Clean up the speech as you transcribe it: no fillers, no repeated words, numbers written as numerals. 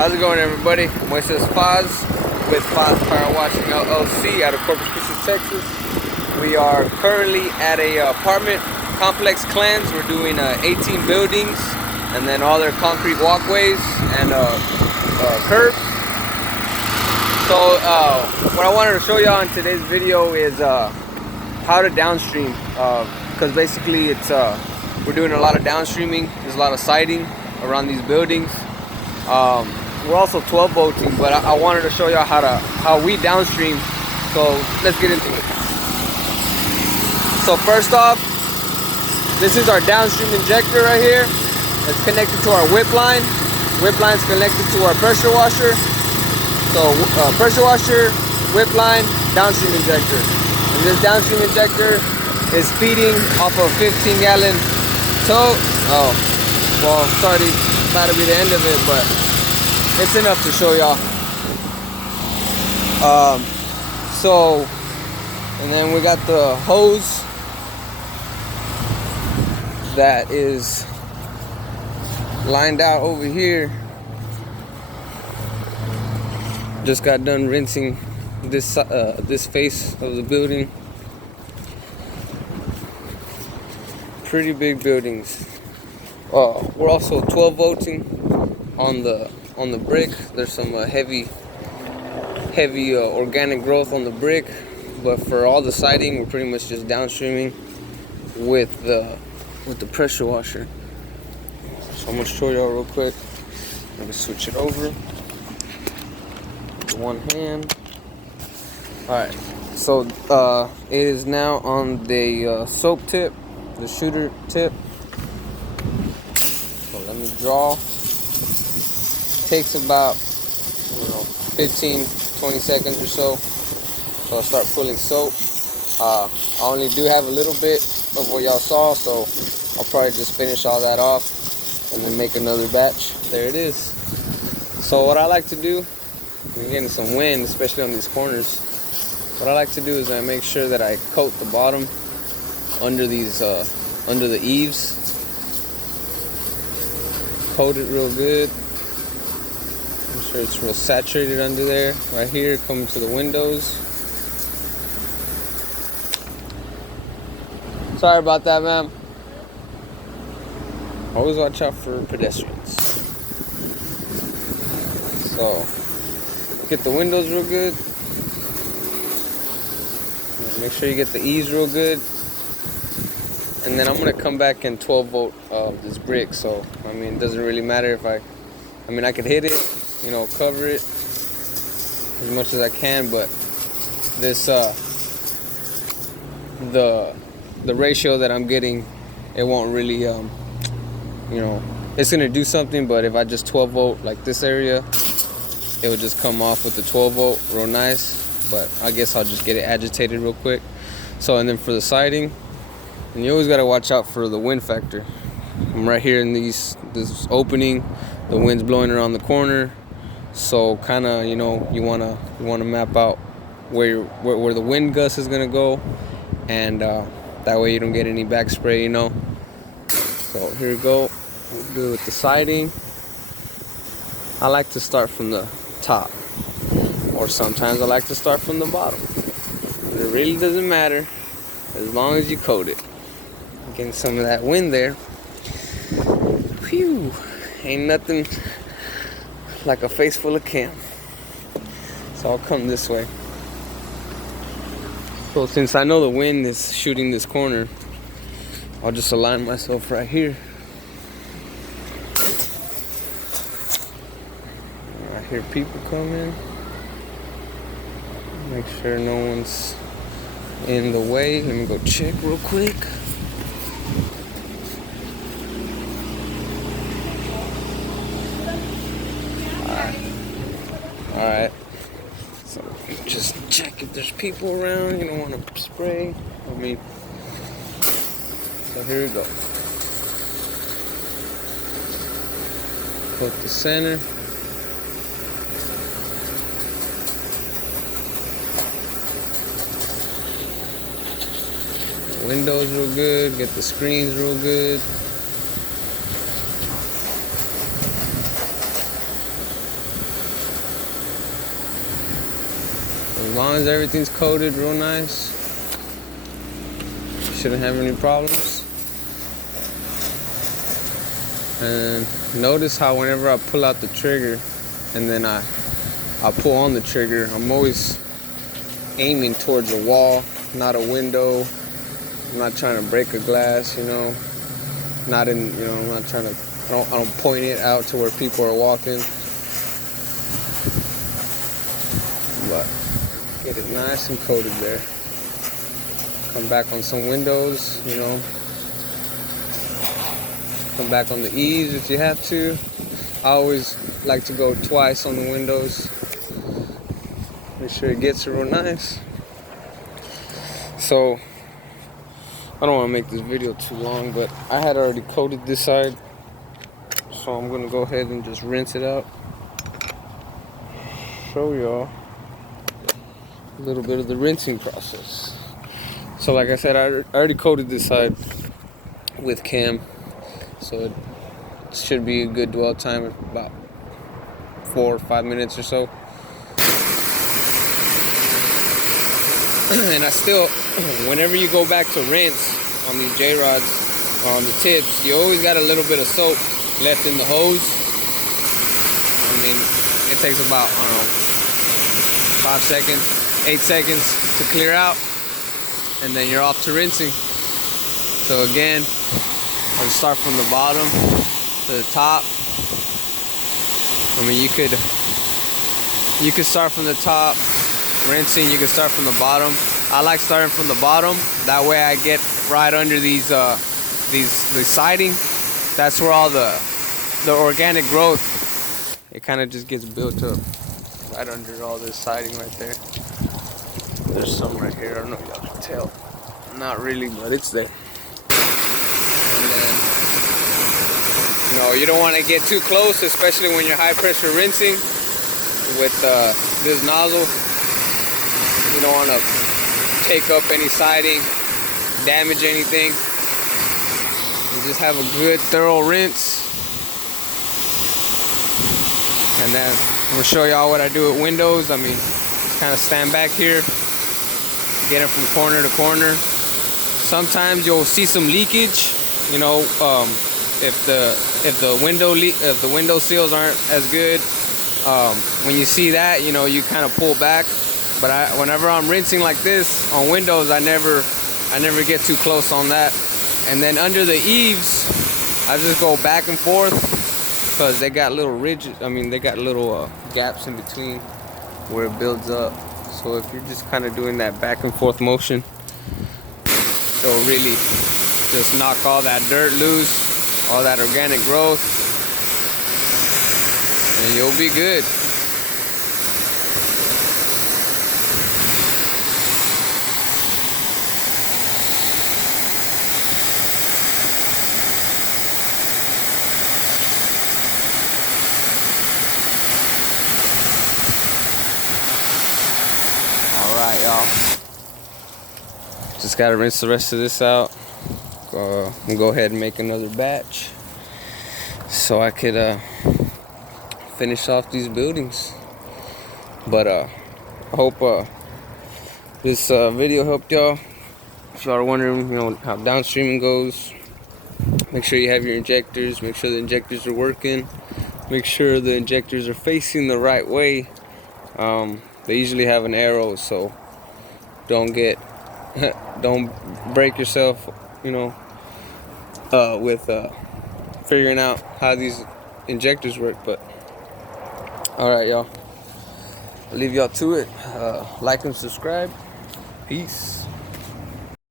How's it going, everybody? Moises Paz with Paz Power Washing LLC out of Corpus Christi, Texas. We are currently at a apartment complex cleanse. We're doing 18 buildings and then all their concrete walkways and curbs. So what I wanted to show y'all in today's video is how to downstream, because basically it's we're doing a lot of downstreaming. There's a lot of siding around these buildings. We're also 12 volting, but I wanted to show y'all how we downstream. So let's get into it. So first off, this is our Downstream Injector right here. It's connected to our whip line. Whip line's connected to our pressure washer. So pressure washer, whip line, Downstream Injector. And this Downstream Injector is feeding off a 15-gallon tote. Oh, well, sorry, that'll be the end of it, but it's enough to show y'all. So, and then we got the hose that is lined out over here. Just got done rinsing this face of the building. Pretty big buildings. We're also 12 volting on the brick. There's some heavy organic growth on the brick, but for all the siding, we're pretty much just downstreaming with the pressure washer. So I'm gonna show y'all real quick. Let me switch it over. With one hand. All right. So it is now on the soap tip, the shooter tip. So let me draw. Takes about 15-20 seconds or so. So I'll start pulling soap. I only do have a little bit of what y'all saw, so I'll probably just finish all that off and then make another batch. There it is. So what I like to do, I'm getting some wind, especially on these corners. What I like to do is I make sure that I coat the bottom under these under the eaves. Coat it real good. Make sure it's real saturated under there. Right here, coming to the windows. Sorry about that, ma'am. Always watch out for pedestrians. So, get the windows real good. Make sure you get the eaves real good. And then I'm gonna come back and 12 volt this brick. So, I mean, it doesn't really matter if I could hit it, cover it as much as I can, but this the ratio that I'm getting, it won't really it's gonna do something, but if I just 12 volt like this area, it will just come off with the 12 volt real nice. But I guess I'll just get it agitated real quick. So, and then for the siding, and you always gotta watch out for the wind factor. I'm right here in this opening. The wind's blowing around the corner, so kind of you wanna map out where the wind gust is gonna go, and that way you don't get any back spray. So here we go. We'll do it with the siding. I like to start from the top, or sometimes I like to start from the bottom. It really doesn't matter as long as you coat it. Getting some of that wind there. Phew. Ain't nothing like a face full of cam. So I'll come this way. So since I know the wind is shooting this corner, I'll just align myself right here. I hear people coming. Make sure no one's in the way. Let me go check real quick. Alright. So just check if there's people around. You don't want to spray. So here we go. Put the center. Windows real good, get the screens real good. long as everything's coated real nice, shouldn't have any problems. And notice how whenever I pull out the trigger and then I pull on the trigger, I'm always aiming towards a wall, not a window. I'm not trying to break a glass, you know. I'm not trying to, I don't point it out to where people are walking. But get it nice and coated there. Come back on some windows, you know. Come back on the eaves if you have to. I always like to go twice on the windows. Make sure it gets real nice. So, I don't want to make this video too long, but I had already coated this side. So I'm going to go ahead and just rinse it out. Show y'all a little bit of the rinsing process. So like I said, I already coated this side with Cam. So it should be a good dwell time of about 4 or 5 minutes or so. And I still, whenever you go back to rinse on these J-rods, on the tips, you always got a little bit of soap left in the hose. I mean, it takes about, I don't know, 5 seconds, 8 seconds to clear out, and then you're off to rinsing. So again, I'll just start from the bottom to the top. I mean, you could start from the top, rinsing. You can start from the bottom. I like starting from the bottom. That way I get right under these siding. That's where all the organic growth, it kind of just gets built up right under all this siding right there. There's some right here. I don't know if y'all can tell. Not really, but it's there. And then, you know, you don't want to get too close, especially when you're high pressure rinsing with this nozzle. You don't want to take up any siding, damage anything. You just have a good thorough rinse. And then we'll show y'all what I do with windows. I mean, just kind of stand back here, get it from corner to corner. Sometimes you'll see some leakage. You know, if the window seals aren't as good, when you see that, you know, you kind of pull back. But whenever I'm rinsing like this on windows, I never get too close on that. And then under the eaves, I just go back and forth because they got little ridges. I mean, they got little gaps in between where it builds up. So if you're just kind of doing that back and forth motion, it'll really just knock all that dirt loose, all that organic growth, and you'll be good. Alright, y'all. Just gotta rinse the rest of this out. I'm go ahead and make another batch so I could finish off these buildings. But I hope this video helped y'all. If y'all are wondering, you know, how downstreaming goes, make sure you have your injectors. Make sure the injectors are working. Make sure the injectors are facing the right way. They usually have an arrow, so don't break yourself, you know, with figuring out how these injectors work. But alright, y'all, I'll leave y'all to it. Like and subscribe. Peace.